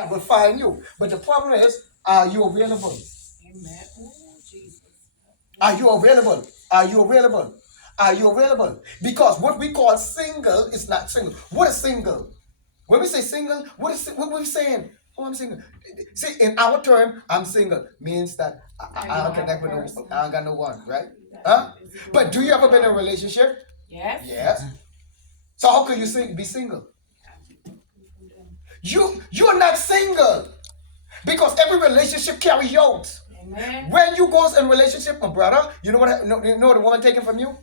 that will find you. But the problem is, are you available? Amen. Oh, Jesus. Are you available? Are you available? Are you available? Because what we call single is not single. What is single? When we say single, what are we saying? Oh, I'm single. See, in our term, I'm single means that I don't connect with no, I don't got no one, right? Huh? But do you ever been in a relationship? Yes. Yes. So how could you be single? You're not single because every relationship carries yokes. Amen. When you go in a relationship, my brother, you know what the woman taking from you?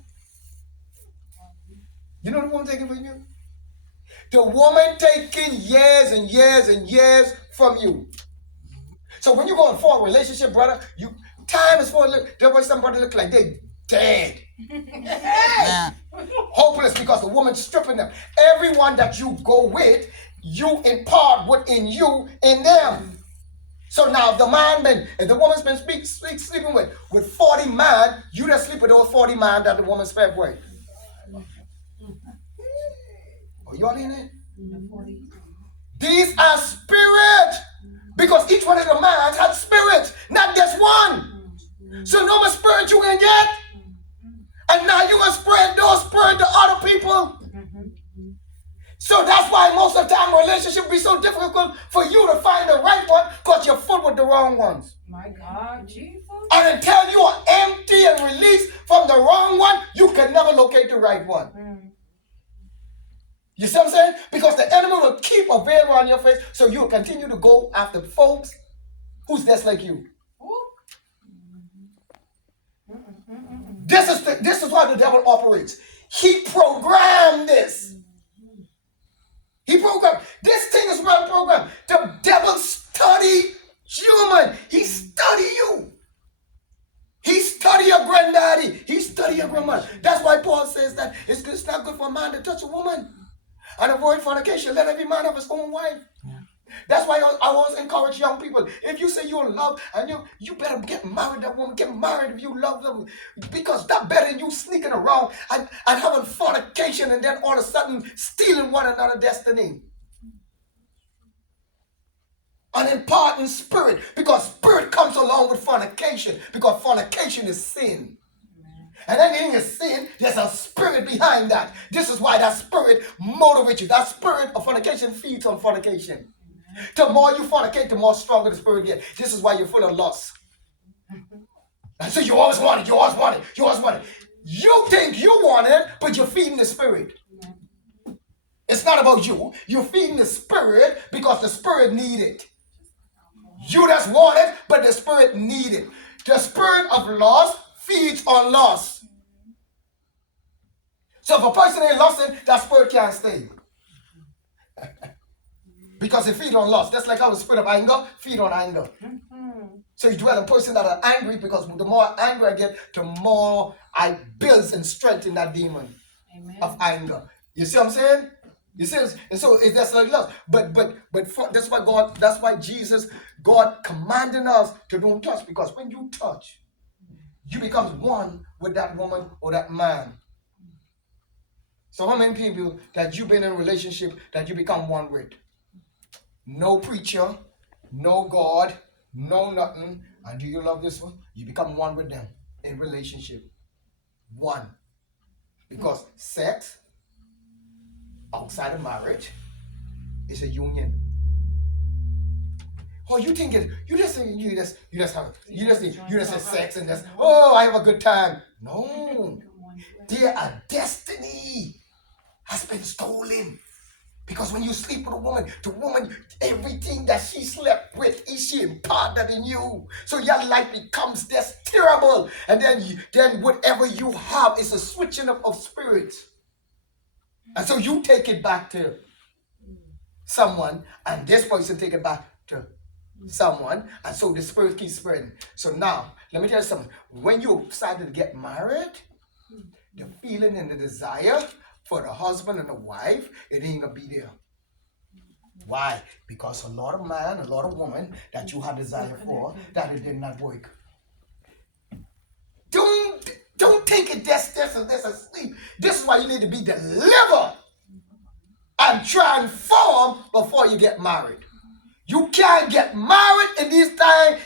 You know the woman taking from you? The woman taking years and years and years from you. So when you go in for a relationship, brother, time is for a look. There was somebody look like they dead. Hopeless because the woman's stripping them. Everyone that you go with, you impart within you in them. So now if the woman's been sleeping with 40 man, you just sleep with those 40 man that the woman slept with. Oh, you all in it? These are spirit. Because each one of the man had spirit, not just one. So no more spirit you can get. And now you must spread those spirit to other people. So that's why most of the time relationship be so difficult for you to find the right one because you're full with the wrong ones. My God, Jesus. And until you are empty and released from the wrong one, you can never locate the right one. You see what I'm saying? Because the enemy will keep a veil around your face, so you'll continue to go after folks who's just like you. This is why the devil operates. He programmed this. He programmed. This thing is well programmed. The devil study human. He study you. He study your granddaddy. He study your grandmother. That's why Paul says that it's not good for a man to touch a woman. And avoid fornication. Let every man have his own wife. Yeah. That's why I always encourage young people. If you say you love and you better get married to that woman. Get married if you love them. Because that's better than you sneaking around and having fornication and then all of a sudden stealing one another's destiny. An imparting spirit. Because spirit comes along with fornication. Because fornication is sin. And anything is sin, there's a spirit behind that. This is why that spirit motivates you. That spirit of fornication feeds on fornication. The more you fornicate, the more stronger the spirit gets. This is why you're full of lust. And so you always want it, you always want it, you always want it. You think you want it, but you're feeding the spirit. It's not about you. You're feeding the spirit because the spirit needs it. You just want it, but the spirit needs it. The spirit of lust feeds on lust. So if a person ain't lusting, that spirit can't stay. Because it feeds on lust. That's like how the spirit of anger feeds on anger. So you dwell in a person that are angry because the more angry I get, the more I build and strengthen that demon. Amen. Of anger. You see what I'm saying? You see, and so that's like lust. But that's why God commanding us to don't touch. Because when you touch, you become one with that woman or that man. So how many people that you've been in a relationship that you become one with? No preacher, no God, no nothing. And do you love this one? You become one with them in relationship. One. Because sex outside of marriage is a union. Oh, you think you just have sex and just, oh, I have a good time. No. Their destiny has been stolen. Because when you sleep with a woman, the woman, everything that she slept with, she imparted in you. So your life becomes just terrible. And then whatever you have is a switching up of spirits. And so you take it back to someone, and this person take it back to someone, and so the spirit keeps spreading. So now, let me tell you something. When you decided to get married, the feeling and the desire for the husband and the wife, it ain't gonna be there. Why? Because a lot of man, a lot of woman that you had desire for, that it did not work. Don't think it this and this asleep. This is why you need to be delivered and transformed before you get married. You can't get married in these days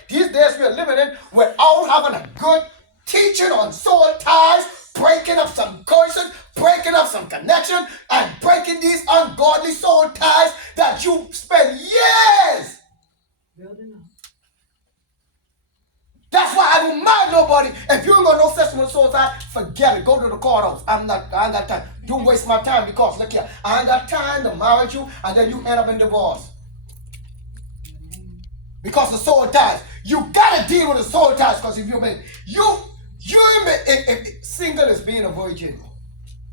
we're living in without having a good teaching on soul ties, breaking up some curses, breaking up some connection, and breaking these ungodly soul ties that you spend years Building up. That's why I don't mind nobody. If you ain't got no session with soul tie, forget it. Go to the courthouse. I ain't got time. Don't waste my time because look here, I ain't got time to marry you and then you end up in divorce. Because of soul ties. You gotta deal with the soul ties because if single is being a virgin.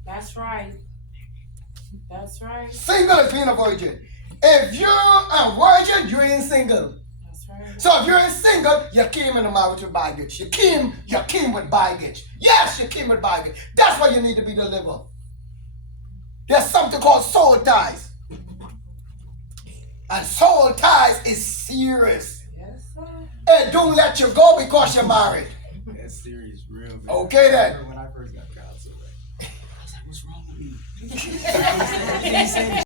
That's right. That's right. Single is being a virgin. If you're a virgin, you ain't single. That's right. So if you're single, you came in the marriage with baggage. You came with baggage. Yes, you came with baggage. That's why you need to be delivered. There's something called soul ties. And soul ties is serious. Yes, sir. And don't let you go because you're married. That's serious, real bad. Okay then. When I first got God, so I was like, what's wrong with me?